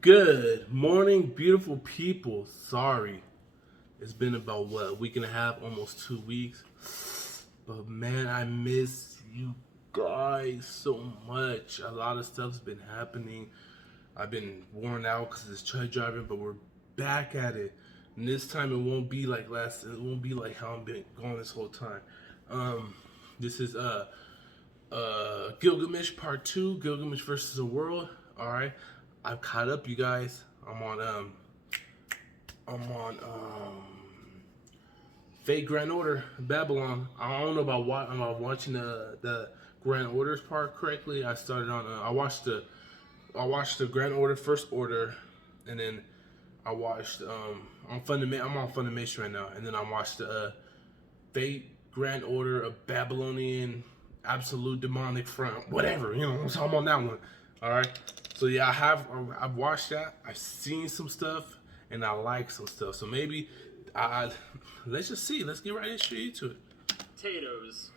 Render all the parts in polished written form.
Good morning, beautiful people. Sorry, it's been about a week and a half, almost 2 weeks. But man, I miss you guys so much. A lot of stuff's been happening. I've been worn out because of this truck driving, but we're back at it. And this time it won't be like last. It won't be like how I've been going this whole time. Um, this is Gilgamesh Part Two, Gilgamesh versus the World. All right, I've caught up, you guys. I'm on Fate Grand Order Babylon. I don't know about what I'm watching the Grand Orders part correctly. I started on. I watched the Grand Order First Order, and then I watched I'm on Funimation right now, and then I watched Fate Grand Order of Babylonian Absolute Demonic Front, whatever, so I'm on that one. All right. So yeah, I've watched that. I've seen some stuff, and I like some stuff. So maybe let's just see. Let's get right straight into it. Potatoes,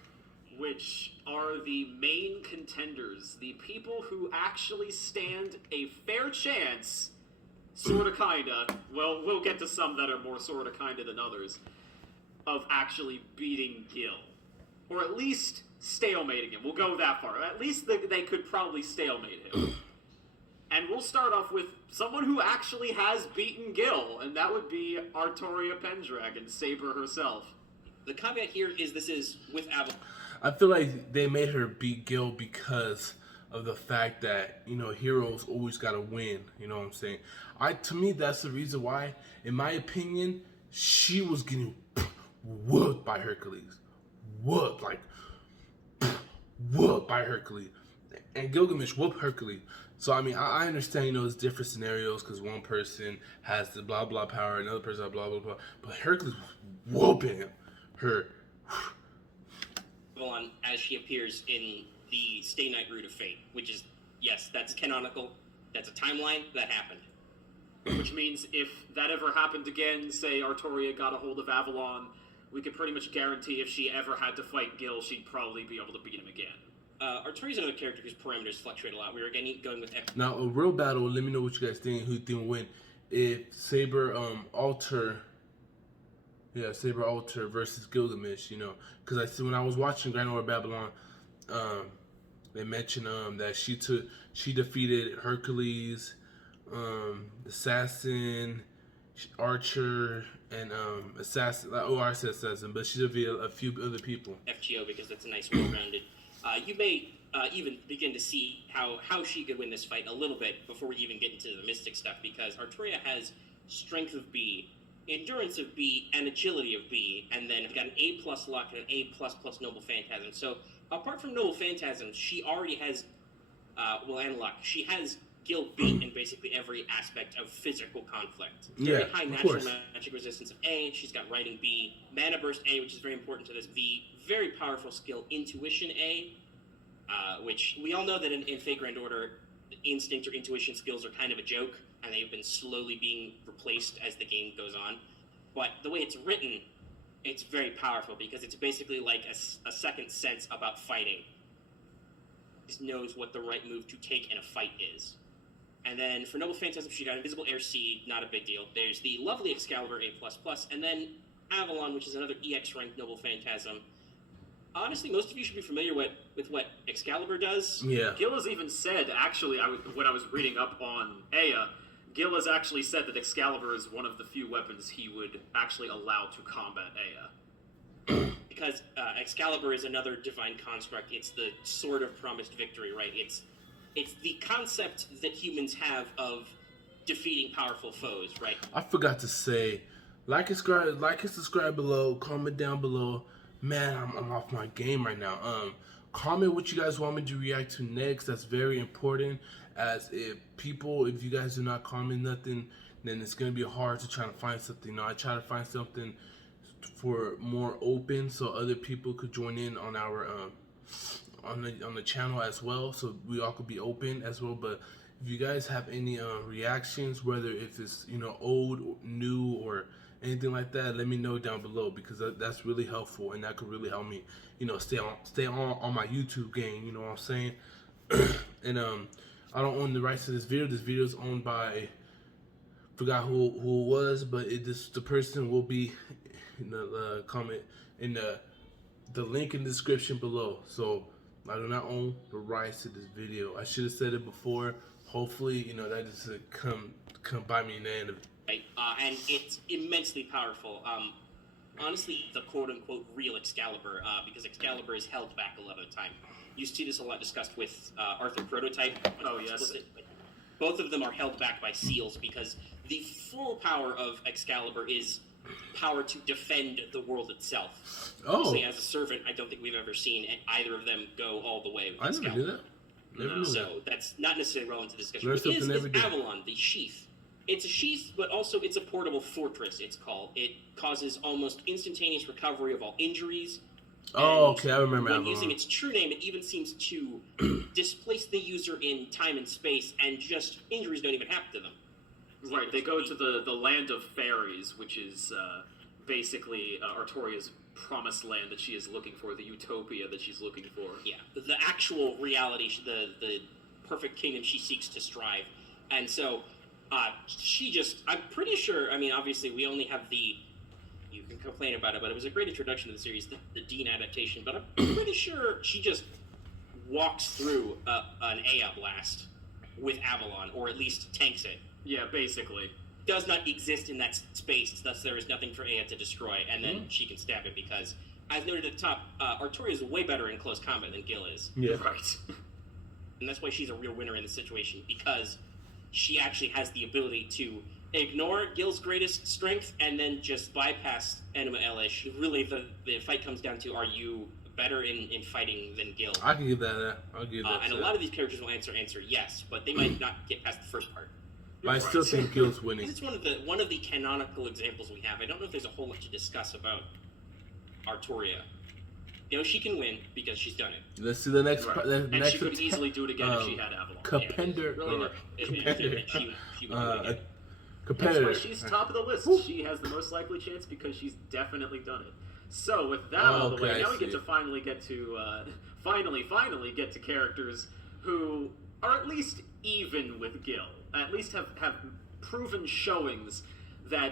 which are the main contenders, the people who actually stand a fair chance, sorta kinda. Well, we'll get to some that are more sorta kinda than others, of actually beating Gil, or at least stalemating him. We'll go that far. At least they could probably stalemate him. And we'll start off with someone who actually has beaten Gil, and that would be Artoria Pendragon, Saber herself. The caveat here is this is with Avalon. I feel like they made her beat Gil because of the fact that heroes always gotta win. You know what I'm saying? To me, that's the reason why, in my opinion, she was getting whooped by Hercules, whooped by Hercules, and Gilgamesh whooped Hercules. So I mean, I understand, it's different scenarios because one person has the blah blah power, another person has blah blah blah. But Hercules was whooping her. Avalon as she appears in the Stay Night Route of Fate, which is, yes, that's canonical. That's a timeline that happened. Which means if that ever happened again, say Artoria got a hold of Avalon, we could pretty much guarantee if she ever had to fight Gil, she'd probably be able to beat him again. Artoria's another character whose parameters fluctuate a lot. We were again going with... Now, a real battle, let me know what you guys think, who you think will win. If Saber Alter versus Gilgamesh, because I see when I was watching Grand Order Babylon, they mentioned that she defeated Hercules, Assassin, Archer, and Assassin. I said Assassin, but she defeated a few other people. FGO, because that's a nice, well-rounded. You may even begin to see how she could win this fight a little bit before we even get into the Mystic stuff, because Artoria has Strength of B, Endurance of B, and Agility of B, and then got an A+ Luck and an A++ Noble Phantasm. So apart from Noble Phantasm, she already has, and Luck. She has Gil beat in basically every aspect of physical conflict. Very high natural magic resistance of A. She's got Writing B, Mana Burst A, which is very important to this. The very powerful skill Intuition A, which we all know that in Fate Grand Order, instinct or intuition skills are kind of a joke, and they've been slowly being replaced as the game goes on. But the way it's written, it's very powerful because it's basically like a second sense about fighting. It knows what the right move to take in a fight is. And then for Noble Phantasm, she got Invisible Air C, not a big deal. There's the lovely Excalibur A++, and then Avalon, which is another EX ranked Noble Phantasm. Honestly, most of you should be familiar with what Excalibur does. Yeah. Gil has even said, actually, when I was reading up on Aya, Gil has actually said that Excalibur is one of the few weapons he would actually allow to combat Aya. Because Excalibur is another divine construct. It's the sword of promised victory, right? It's the concept that humans have of defeating powerful foes, right? I forgot to say, like and subscribe below, comment down below. Man, I'm off my game right now. Comment what you guys want me to react to next. That's very important. As if you guys do not comment nothing, then it's gonna be hard to try to find something. I try to find something for more open, so other people could join in on our on the channel as well, so we all could be open as well. But if you guys have any reactions, whether if it's old, or new, or anything like that, let me know down below, because that's really helpful, and that could really help me, stay on my YouTube game. You know what I'm saying? And I don't own the rights to this video. This video is owned by, forgot who it was, but the person will be in the comment in the link in the description below. So I do not own the rights to this video. I should have said it before. Hopefully, that just come bite me in the end of it. Right? And it's immensely powerful. Honestly, the quote-unquote real Excalibur, because Excalibur is held back a lot of the time. You see this a lot discussed with Arthur Prototype. Oh, yes. Both of them are held back by seals because the full power of Excalibur is power to defend the world itself. Oh. Obviously, as a servant, I don't think we've ever seen either of them go all the way with I never Excalibur. knew that. Never knew So that. that's not necessarily relevant to the discussion. Learn What is something every day. Avalon, the sheath. It's a sheath, but also it's a portable fortress, it's called. It causes almost instantaneous recovery of all injuries. Oh, And okay, I remember when Avalon. using its true name, it even seems to displace the user in time and space, and just injuries don't even happen to them. Right, they go to the land of fairies, which is basically Artoria's promised land that she is looking for, the utopia that she's looking for. Yeah, the actual reality, the perfect kingdom she seeks to strive. And so, I'm pretty sure, I mean, obviously we only have you can complain about it, but it was a great introduction to the series, the Dean adaptation, but I'm pretty sure she just walks through an Aya blast with Avalon, or at least tanks it. Yeah, basically. Does not exist in that space, thus there is nothing for Aya to destroy, and then she can stab it because, as noted at the top, Artoria is way better in close combat than Gil is. Yeah. Right. And that's why she's a real winner in this situation, because she actually has the ability to ignore Gil's greatest strength and then just bypass Enema Elish. Really, the fight comes down to, are you better in fighting than Gil? I can give that. I'll give that. And a lot of these characters will answer yes, but they might not get past the first part. But I still think Gil's winning. It's one of the canonical examples we have. I don't know if there's a whole lot to discuss about Artoria. She can win because she's done it. Let's see the next. Right. The And next she could easily do it again if she had Avalon. Competitor. Competitor. She would do it again. Competitor. That's why she's top of the list. She has the most likely chance because she's definitely done it. So with that out of the way, now we get to finally get to characters who are at least even with Gil. At least have proven showings that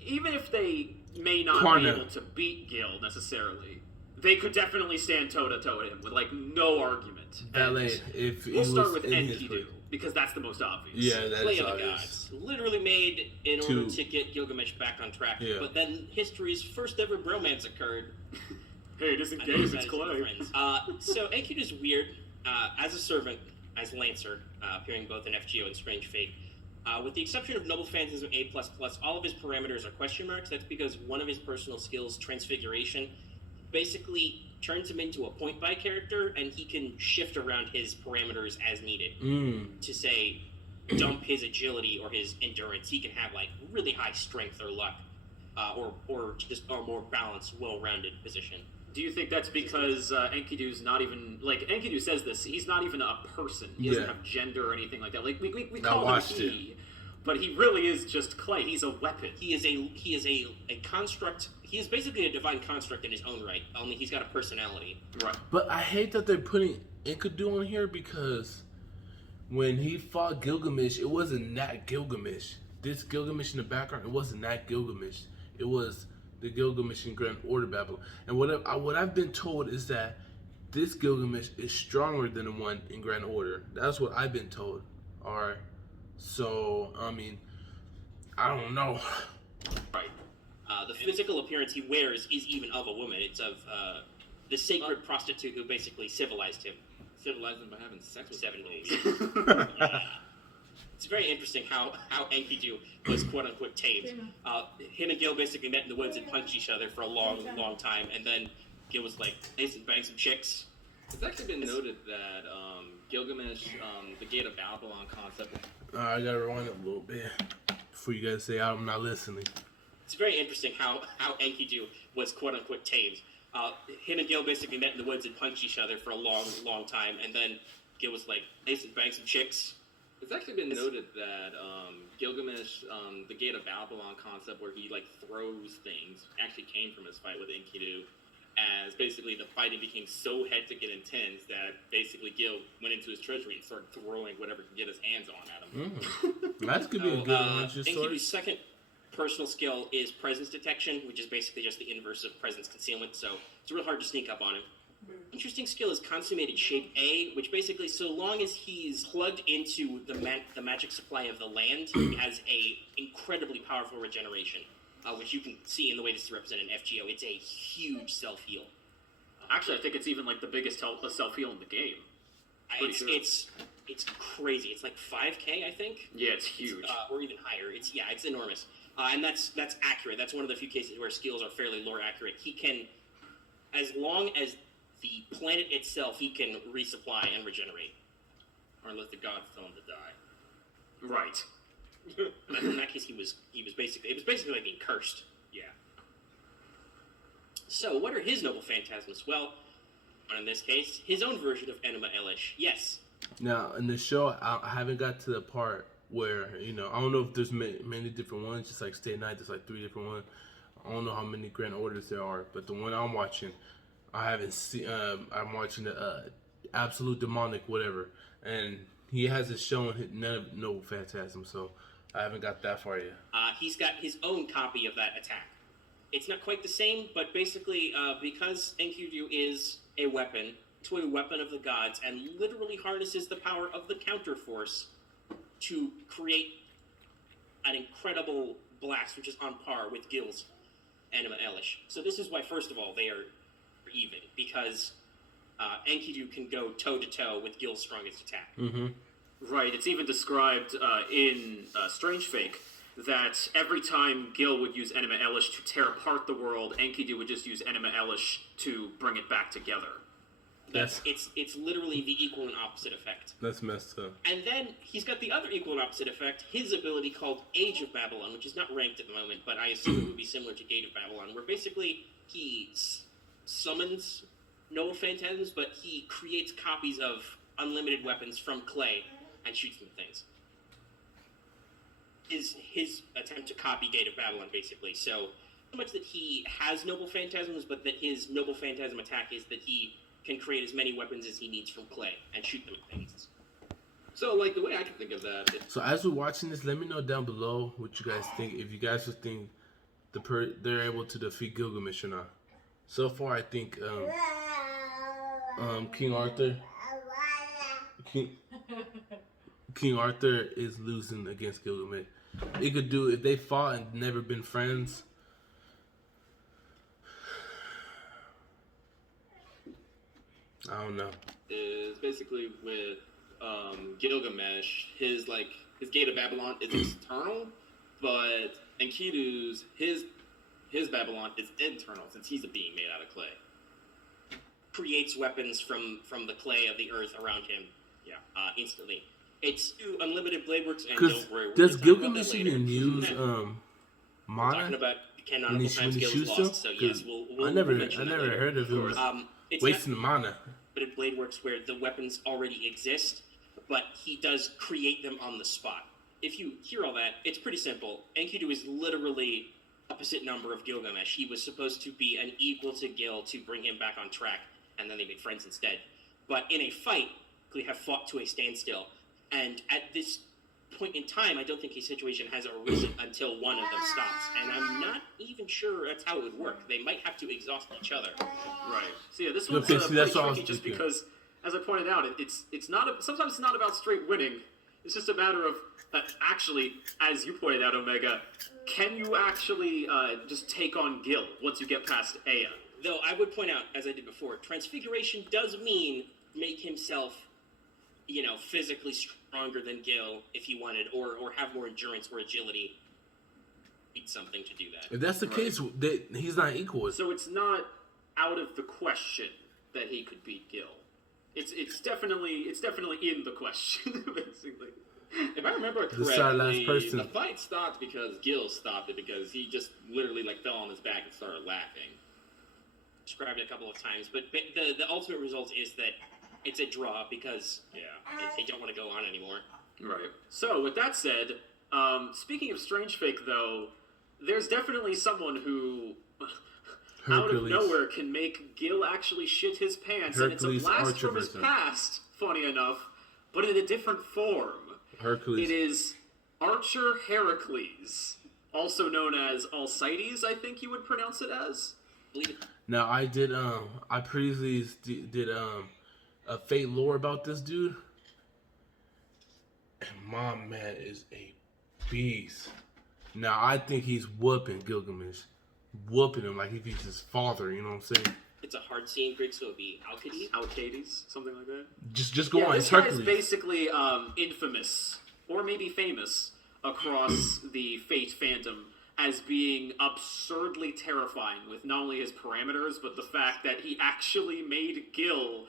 even if they may not be able to beat Gil necessarily, they could definitely stand toe-to-toe to him with, no argument. We'll start with Enkidu, because that's the most obvious. Yeah, that's Play of the obvious. Gods. Literally made in order to get Gilgamesh back on track. Yeah. But then history's first ever bromance occurred. Hey, it isn't games, it's clay. So Enkidu's weird. As a servant, as Lancer, appearing both in FGO and Strange Fate. With the exception of Noble Phantasm A++, all of his parameters are question marks. That's because one of his personal skills, Transfiguration, basically turns him into a point buy character, and he can shift around his parameters as needed. To say, dump his agility or his endurance. He can have really high strength or luck, or just a more balanced, well-rounded position. Do you think that's because Enkidu's not even Enkidu says this? He's not even a person. He doesn't have gender or anything like that. We call him he, but he really is just clay. He's a weapon. He is a construct. He is basically a divine construct in his own right. Only he's got a personality. Right. But I hate that they're putting Enkidu on here because when he fought Gilgamesh, it wasn't that Gilgamesh. This Gilgamesh in the background, it wasn't that Gilgamesh. It was the Gilgamesh in Grand Order Babylon. And what I've been told is that this Gilgamesh is stronger than the one in Grand Order. That's what I've been told. Alright. So, I mean, I don't know. Right. The physical appearance he wears is even of a woman. It's of the sacred prostitute who basically civilized him. Civilized him by having sex with 7 days. Yeah. It's very interesting how Enkidu was quote-unquote tamed. Him and Gil basically met in the woods and punched each other for a long, long time, and then Gil was like, hey, bang some chicks. It's actually been noted that Gilgamesh, the Gate of Babylon concept... I gotta rewind it a little bit before you guys say I'm not listening. It's very interesting how Enkidu was quote-unquote tamed. Him and Gil basically met in the woods and punched each other for a long, long time, and then Gil was like, hey, bang some chicks. It's actually been noted that Gilgamesh, the Gate of Babylon concept where he throws things, actually came from his fight with Enkidu. as basically the fighting became so hectic and intense that basically Gil went into his treasury and started throwing whatever he could get his hands on at him. That could be a good one. Just Enkidu's second personal skill is presence detection, which is basically just the inverse of presence concealment, so it's real hard to sneak up on him. Interesting skill is consummated shape A, which basically, so long as he's plugged into the magic supply of the land, he has a incredibly powerful regeneration, which you can see in the way this is represented in FGO. It's a huge self-heal. Actually, I think it's even like the biggest self-heal in the game. It's crazy. It's like 5k, I think. Yeah, it's huge. Or even higher. It's enormous. And that's accurate. That's one of the few cases where skills are fairly lore accurate. He can, as long as the planet itself, he can resupply and regenerate. Or let the gods tell him to die. Right. In that case, it was basically like being cursed. Yeah. So, what are his noble phantasms? Well, in this case, his own version of Enema Elish. Yes. Now, in the show, I haven't got to the part where, I don't know if there's many different ones, just like Stay Night, there's like 3 different ones. I don't know how many Grand Orders there are, but the one I'm watching, I haven't seen, I'm watching the Absolute Demonic, whatever, and he hasn't shown none of Noble Phantasm, so I haven't got that far yet. He's got his own copy of that attack. It's not quite the same, but basically, because Enkidu is a weapon, to a weapon of the gods, and literally harnesses the power of the counterforce to create an incredible blast, which is on par with Gil's Enema Elish. So this is why, first of all, they are even, because Enkidu can go toe-to-toe with Gil's strongest attack. Mm-hmm. Right, it's even described in Strange Fake that every time Gil would use Enema Elish to tear apart the world, Enkidu would just use Enema Elish to bring it back together. It's literally the equal and opposite effect. That's messed up. And then he's got the other equal and opposite effect, his ability called Age of Babylon, which is not ranked at the moment, but I assume it would be similar to Gate of Babylon, where basically he summons noble phantasms, but he creates copies of unlimited weapons from clay and shoots them things. Is his attempt to copy Gate of Babylon, basically. So much that he has noble phantasms, but that his noble phantasm attack is that he can create as many weapons as he needs from clay and shoot them at things. So, like, the way I can think of that... So, as we're watching this, let me know down below what you guys think. If you guys would think they're able to defeat Gilgamesh or not. So far, I think King Arthur... King Arthur is losing against Gilgamesh. It could do, if they fought and never been friends... I don't know. Is basically with Gilgamesh, his Gate of Babylon is external, but Enkidu's his Babylon is internal since he's a being made out of clay. Creates weapons from the clay of the earth around him. Yeah. Instantly. It's unlimited blade works and does Gilgamesh even use mana? We're talking about canonical time skills lost, so yes, we'll I never mention that later. heard of him It's wasting the mana. But blade works where the weapons already exist, but he does create them on the spot. If you hear all that, it's pretty simple. Enkidu is literally opposite number of Gilgamesh. He was supposed to be an equal to Gil to bring him back on track, and then they made friends instead. But in a fight, they have fought to a standstill. And at this point in time, I don't think a situation has arisen until one of them stops. And I'm not even sure that's how it would work. They might have to exhaust each other. Right. So yeah, this one's that's pretty all tricky just because, as I pointed out, it's not sometimes it's not about straight winning. It's just a matter of actually, as you pointed out, Omega, can you actually just take on Gil once you get past Aya? Though I would point out, as I did before, transfiguration does mean make himself, physically stronger than Gil if he wanted, or have more endurance or agility. Need something to do that. If that's the case, he's not equal. So it's not out of the question that he could beat Gil. It's definitely in the question, basically. If I remember correctly, the fight stopped because Gil stopped it because he just literally fell on his back and started laughing. Described it a couple of times, but the ultimate result is that it's a draw because they don't want to go on anymore. Right. So with that said, speaking of Strange Fake, though, there's definitely someone who out of Hercules. nowhere can make Gil actually shit his pants, Hercules and it's a blast Archer from his version. past, funny enough, but in a different form. Hercules. It is Archer Heracles, also known as Alcides, I think you would pronounce it as. Now I did I previously did a fate lore about this dude, and my man is a beast. Now I think he's whooping Gilgamesh, whooping him like if he's his father. You know what I'm saying? It's a hard C in Greek, so it'd be Alcadis. Alcadis, something like that. Just go on. This It's guy is Hercules. basically infamous, or maybe famous, across the Fate fandom as being absurdly terrifying with not only his parameters, but the fact that he actually made Gil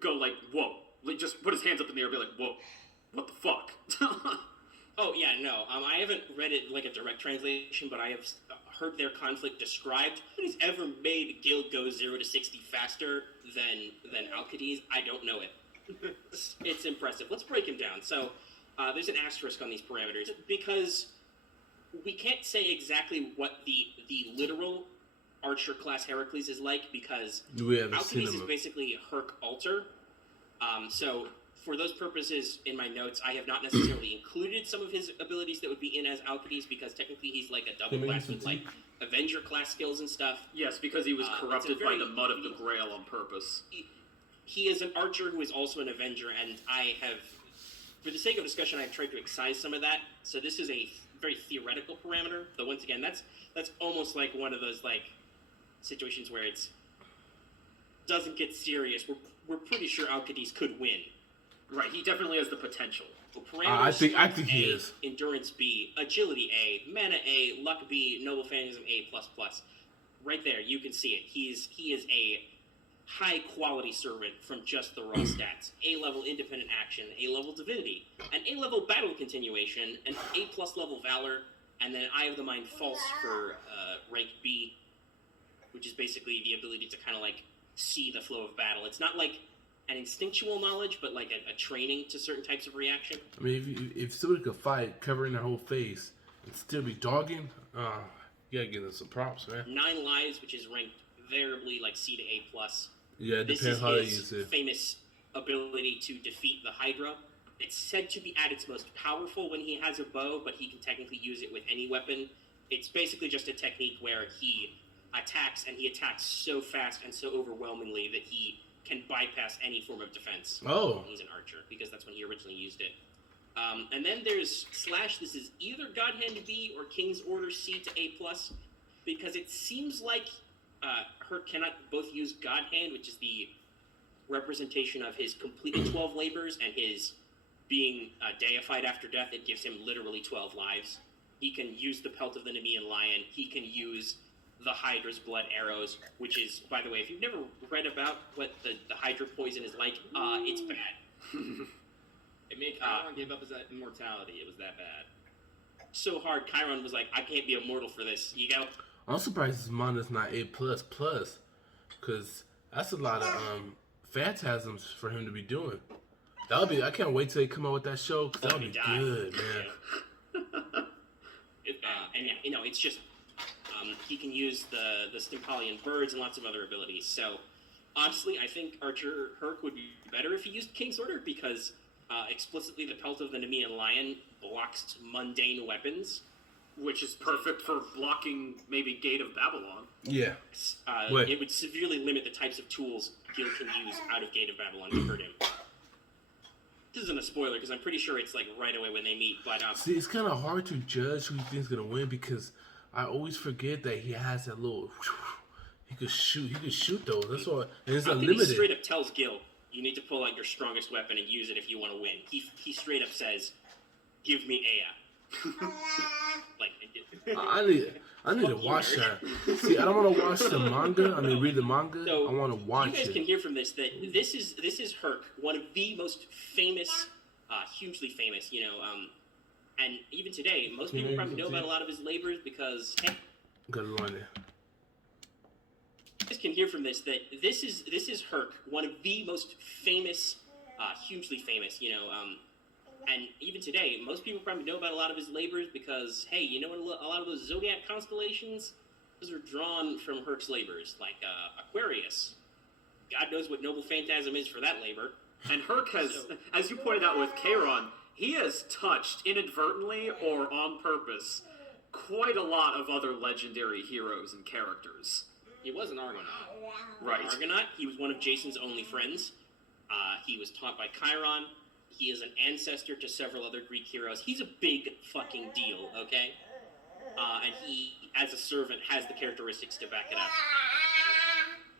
go like, whoa. Like, just put his hands up in the air and be like, whoa, what the fuck? Oh yeah, no. I haven't read it like a direct translation, but I have heard their conflict described. Nobody's ever made Gil go 0 to 60 faster than Alcadis. I don't know it. It's impressive. Let's break him down. So there's an asterisk on these parameters because we can't say exactly what the literal Archer class Heracles is like because We haven't seen Alcadis is him. basically Herc Alter. So for those purposes, in my notes, I have not necessarily included some of his abilities that would be in as Alcadis because technically he's like a double class with like Avenger class skills and stuff. Yes, because he was It's a corrupted by very the mud of the Grail on purpose. He is an archer who is also an Avenger, and I have, for the sake of discussion, I've tried to excise some of that. So this is a very theoretical parameter. Though once again, that's almost like one of those like situations where it's doesn't get serious. We're pretty sure Alcadis could win. Right, he definitely has the potential. So I think strength he A, is. Endurance B, Agility A, Mana A, Luck B, Noble Phantasm A++. Right there, you can see it. He is a high quality servant from just the raw stats. A-level independent action, A-level divinity, an A-level battle continuation, an A+ level valor, and then Eye of the Mind false for rank B, which is basically the ability to kind of like see the flow of battle. It's not like an instinctual knowledge, but like a training to certain types of reaction. I mean, if somebody could fight covering their whole face and still be dogging, you gotta give them some props, man. 9 lives, which is ranked variably like C to A+. Yeah, it This depends is how they his use it. famous ability to defeat the Hydra. It's said to be at its most powerful when he has a bow, but he can technically use it with any weapon. It's basically just a technique where he attacks, and he attacks so fast and so overwhelmingly that he can bypass any form of defense. Oh. He's an archer, because that's when he originally used it. And then there's / this is either God Hand B or King's Order C to A+, because it seems like Herc cannot both use God Hand, which is the representation of his completed 12 labors, and his being deified after death. It gives him literally 12 lives. He can use the Pelt of the Nemean Lion. He can use the Hydra's blood arrows, which is, by the way, if you've never read about what the Hydra poison is like, it's bad. It made Chiron give up his immortality. It was that bad. So hard, Chiron was like, I can't be immortal for this. You go. I'm surprised his monitor's not A++, because that's a lot of phantasms for him to be doing. That'll be. I can't wait till they come out with that show, because that'll be good, man. And yeah, you know, it's just he can use the Stimpalian birds and lots of other abilities. So honestly, I think Archer Herc would be better if he used King's Order, because explicitly the Pelt of the Nemean Lion blocks mundane weapons. Which is perfect for blocking maybe Gate of Babylon. Yeah. It would severely limit the types of tools Gil can use out of Gate of Babylon to hurt him. This isn't a spoiler, because I'm pretty sure it's like right away when they meet, but See, it's kind of hard to judge who you think's gonna win, because I always forget that he has that little. He could shoot those. That's why. And it's I think he unlimited. straight up tells Gil, you need to pull out your strongest weapon and use it if you want to win. He straight up says, give me Aya. Like, I need to watch that. See, I don't want to watch the manga. I mean, read the manga. So, I want to watch you guys it. can hear from this that this is Herc, one of the most famous, hugely famous, and even today, most people probably know about a lot of his labors because, hey, Gotta run it. you guys can hear from this that this is Herc, one of the most famous, hugely famous, and even today, most people probably know about a lot of his labors because, hey, you know what a lot of those zodiac constellations? are drawn from Herc's labors, like Aquarius. God knows what noble phantasm is for that labor. And Herc has, as you pointed out with Charon, he has touched inadvertently or on purpose quite a lot of other legendary heroes and characters. He was an Argonaut. Right. Argonaut, he was one of Jason's only friends. He was taught by Chiron. He is an ancestor to several other Greek heroes. He's a big fucking deal, okay? And he, as a servant, has the characteristics to back it up.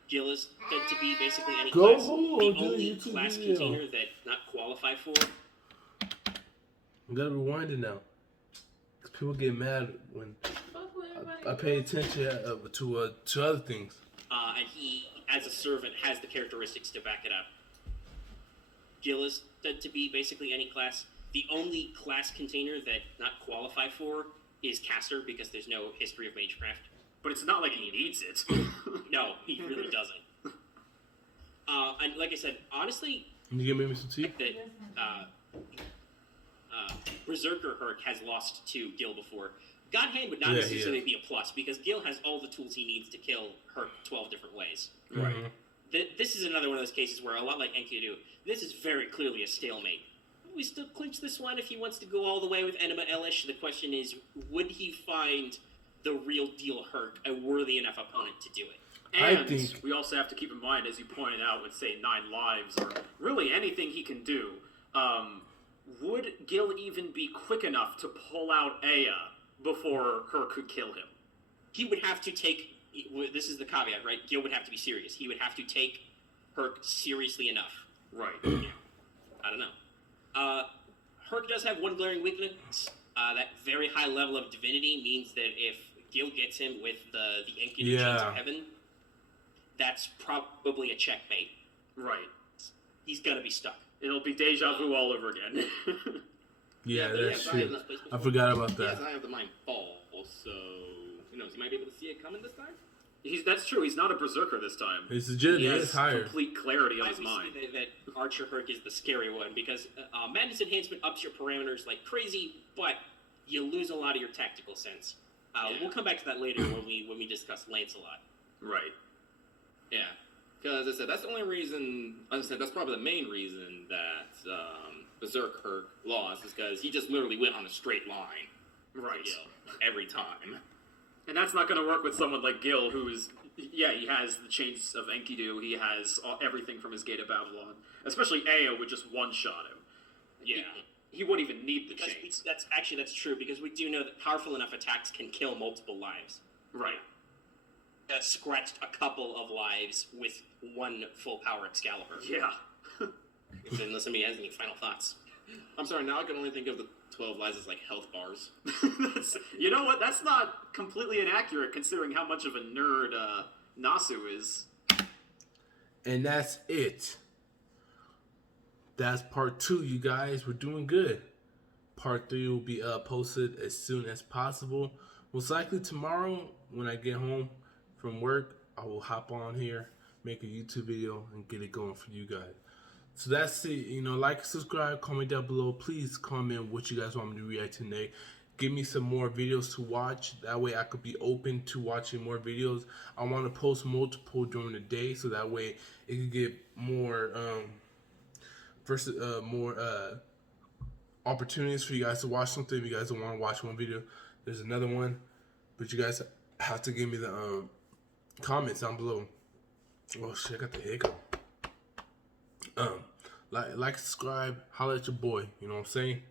Gil is said to be basically any class. The only class container that not qualify for. I'm gonna rewind it now. Cause people get mad when I pay attention to other things. And he, as a servant, has the characteristics to back it up. Gil is said to be basically any class. The only class container that not qualify for is caster because there's no history of magecraft. But it's not like he needs it. No, he really doesn't. And like I said, honestly, Can you give me some tea? that Berserker Herc has lost to Gil before. God Hand would not necessarily be a plus because Gil has all the tools he needs to kill Herc 12 different ways. Right. This is another one of those cases where, a lot like Enkidu, this is very clearly a stalemate. We still clinch this one if he wants to go all the way with Enema Elish. The question is, would he find the real deal Herc a worthy enough opponent to do it? And we also have to keep in mind, as you pointed out with, say, 9 lives, or really anything he can do, would Gil even be quick enough to pull out Aya before Herc could kill him? He would have to take... This is the caveat, right? Gil would have to be serious. He would have to take Herc seriously enough. Right. I don't know. Herc does have one glaring weakness. That very high level of divinity means that if Gil gets him with the Enkidu Chains of Heaven, that's probably a checkmate. Right. He's gonna be stuck. It'll be deja vu all over again. Yeah, that's true. I forgot about that. Yes, I have the mind fall, so who knows? You might be able to see it coming this time. That's true. He's not a berserker this time. It's legit. He He has is higher. complete clarity on his We mind. see that Archer Herc is the scary one because Madness Enhancement ups your parameters like crazy, but you lose a lot of your tactical sense. We'll come back to that later when we discuss Lancelot. Right. Yeah, because as I said, that's the only reason. As I said, that's probably the main reason that Berserk Herc lost is because he just literally went on a straight line. Right. Every time. And that's not going to work with someone like Gil, who's, he has the chains of Enkidu, he has everything from his Gate of Babylon. Especially Aya would just one-shot him. Yeah. He wouldn't even need the Because chains. that's true, because we do know that powerful enough attacks can kill multiple lives. Right. Scratched a couple of lives with one full power Excalibur. Yeah. Unless somebody has any final thoughts. I'm sorry, now I can only think of the 12 lives as like health bars. You know what? That's not completely inaccurate considering how much of a nerd Nasu is. And that's it. That's part 2, you guys. We're doing good. Part 3 will be posted as soon as possible. Most likely tomorrow when I get home from work, I will hop on here, make a YouTube video, and get it going for you guys. So that's it. You know, like, subscribe, comment down below. Please comment what you guys want me to react to next. Give me some more videos to watch. That way I could be open to watching more videos. I want to post multiple during the day so that way it could get more opportunities for you guys to watch something. If you guys don't want to watch one video, there's another one. But you guys have to give me the comments down below. Oh shit, I got the hiccup. Like, subscribe, holla at your boy. You know what I'm saying?